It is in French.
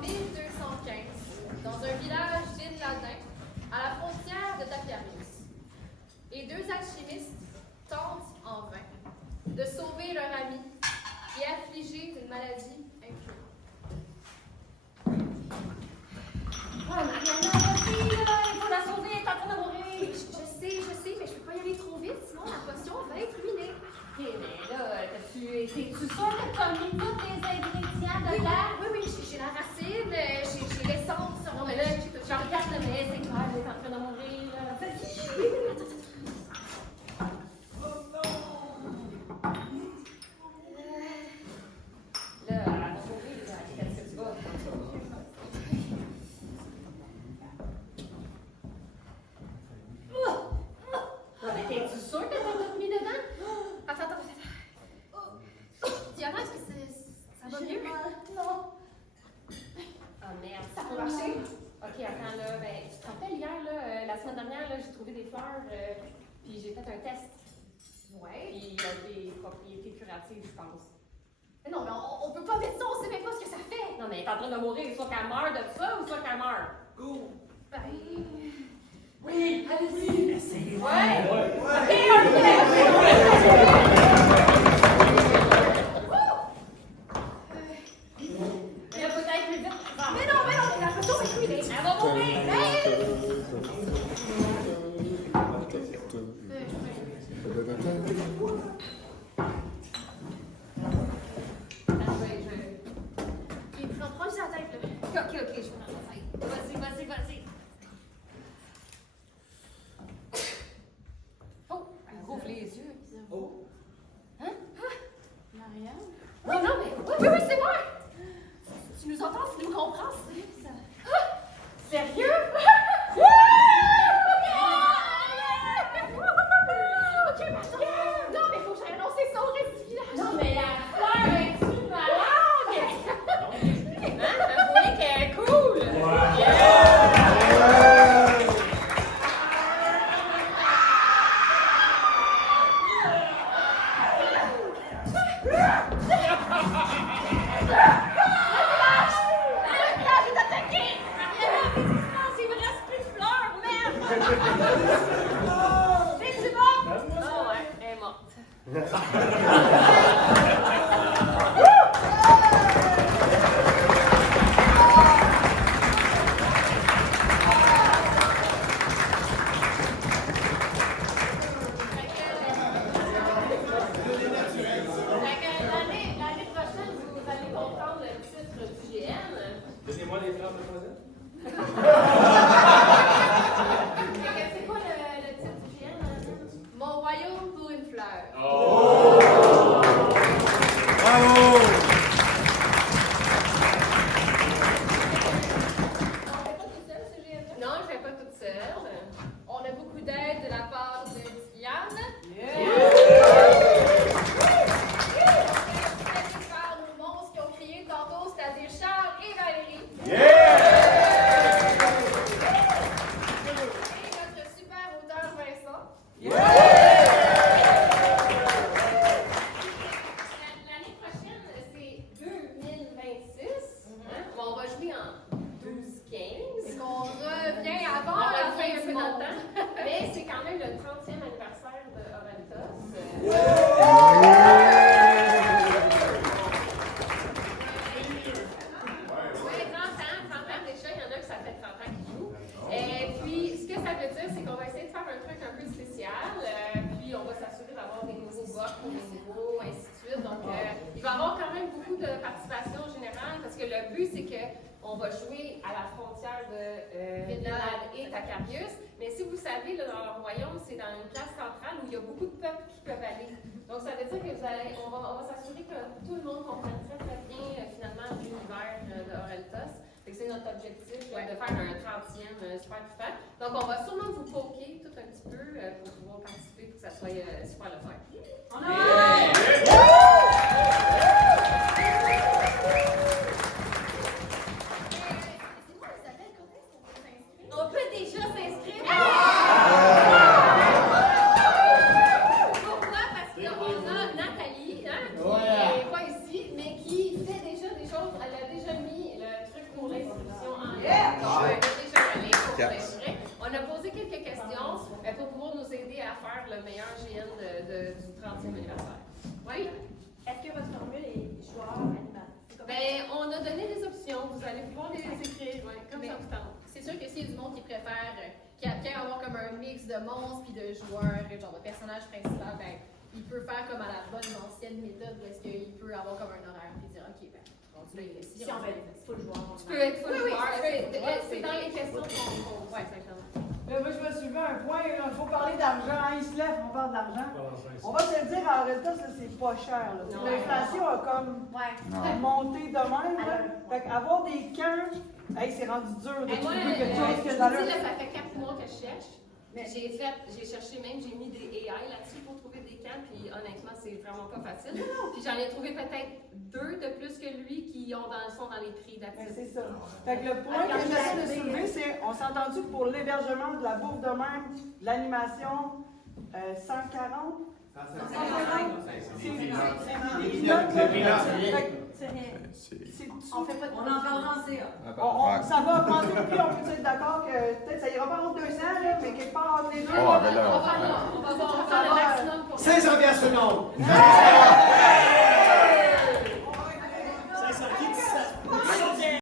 1215, dans un village d'Île-Ladin, à la frontière de Takarius. Les deux alchimistes tentent en vain de sauver leur ami qui est affligé d'une maladie incurable. Oh, Mariana, vas-y, là, il faut la sauver, elle est en train de mourir. Je sais, mais je peux pas y aller trop vite, sinon la potion va être ruinée. Ok, mais là, t'es-tu sûre que tu as mis tous les ingrédients de l'air? Oui, j'ai la racine, j'ai l'essence. Non, mais là, je regarde le mais c'est clair, elle est en train de mourir, là. Vas-y. Oui, attends. Là, elle va mourir, là, qu'est-ce que tu vas? Mais t'es-tu sûre que t'as tout mis dedans? Attends. Diana, est-ce que ça va mieux? Non. Ah merde. Ça va marcher? Ok, attends là. Ben, tu te rappelles hier, là, la semaine dernière, là, j'ai trouvé des fleurs, puis j'ai fait un test. Ouais. Puis il y a des propriétés curatives, je pense. Mais non, mais on peut pas mettre ça, on sait même pas ce que ça fait. Non, mais elle est en train de mourir, soit qu'elle meurt de ça ou soit qu'elle meurt. Go! Ben... Oui! Allez-y. Essayez! Ouais! Ouais! Mais là, peut-être plus vite. Mais non, la potion est ruinée. Elle va mourir! Ok, prends juste la tête, là. Ok, je vais dans la tête. Vas-y. Oh, elle rouvre les yeux. Oh! Hein? Marianne? Non, mais... Oui, c'est moi! Tu nous entends, tu nous comprends? Sérieux? Ok, mais attends. Non, mais faut que j'aille annoncer ça au reste du village. Non, mais la fleur est-tu malade? Hein? Vous voyez qu'elle est cool? Il me reste plus de fleurs, merde! C'est bon? Oh ouais, elle est morte. L'année prochaine, vous allez comprendre le titre du GN. Donnez-moi les fleurs, mademoiselle. C'est quoi le titre du GN, madame? Mon royaume pour une fleur. Bravo! Non, je ne fais pas toute seule. On a beaucoup d'aide de la part de Diane. Par nos monstres qui ont crié tantôt, c'est-à-dire Charles et Valérie. Et notre super auteur Vincent. L'année prochaine, c'est 2026. Hein? On va jouer en 12-15. On revient avant On la revient fin un du peu dans le monde. temps. Mais c'est quand même le 30e anniversaire de Oreltos. Oui, 30 ans déjà, il y en a que ça fait 30 ans qu'ils jouent. Et puis, ce que ça veut dire, c'est qu'on va essayer de faire un truc un peu spécial. Puis, on va s'assurer d'avoir des nouveaux box pour les nouveaux, ainsi de suite. Donc, il va y avoir quand même beaucoup de participation générale parce que le but, c'est qu'on va jouer à la frontière de Vinland et Takarius. Mais si vous savez, là, dans leur royaume, c'est dans une place centrale où il y a beaucoup de peuples qui peuvent aller. Donc, ça veut dire que on va s'assurer que tout le monde comprenne très bien, finalement, l'univers de Oreltos. Fait que c'est notre objectif de faire un 30e super super. Donc, on va sûrement vous poker tout un petit peu pour pouvoir participer pour que ça soit super le fun. Dis-moi, Isabelle, quand est-ce qu'on peut s'inscrire? On peut déjà s'inscrire. Pourquoi? Parce qu'on a Nathalie, hein, qui n'est pas ici, mais qui fait déjà des choses. Elle a déjà mis le truc pour d'accord. Déjà allé, pour vrai. On a posé quelques questions pour pouvoir nous aider à faire le meilleur GN du 30e anniversaire. Oui? Est-ce que votre formule est joueur animal? Ben, on a donné des options. Vous allez pouvoir les écrire, comme ça vous tente. C'est sûr que s'il y a du monde qui préfère, qui aime avoir comme un mix de monstres puis de joueurs, genre de personnages principaux, ben, il peut faire comme à la bonne ancienne méthode où est-ce qu'il peut avoir comme un horaire puis dire, OK, ben, là, il est Si on veut être full joueur. Tu peux être full Oui, joueur. oui, C'est dans les questions qu'on pose. Ouais. Exactement. Moi, je me suis levé un point, il faut parler d'argent. Hein, il se lève, on parle d'argent. Pas On va se le dire, en réalité, ça, c'est pas cher. là. Non. L'inflation a comme monté de même. Là. Fait qu'avoir des camps, hey, c'est rendu dur de Moi, trouver quelque chose je que vous d'allure. dis, là, ça fait 4 mois que je cherche. J'ai cherché même, j'ai mis des AI là-dessus pour trouver des camps, puis honnêtement, c'est vraiment pas facile. Puis j'en ai trouvé peut-être 2 de plus que lui qui sont dans les prix Ben, d'actifs. c'est ça. Fait que le point que j'essaie de soulever, c'est on s'est entendu pour l'hébergement, de la bouffe de même, de l'animation, 140. On fait pas de. On en parlera en CA. Ça va augmenter le prix, on peut être d'accord que peut-être ça ira pas entre 200, là, mais quelque part entre les deux. On va faire le maximum pour 500 piastres seconde.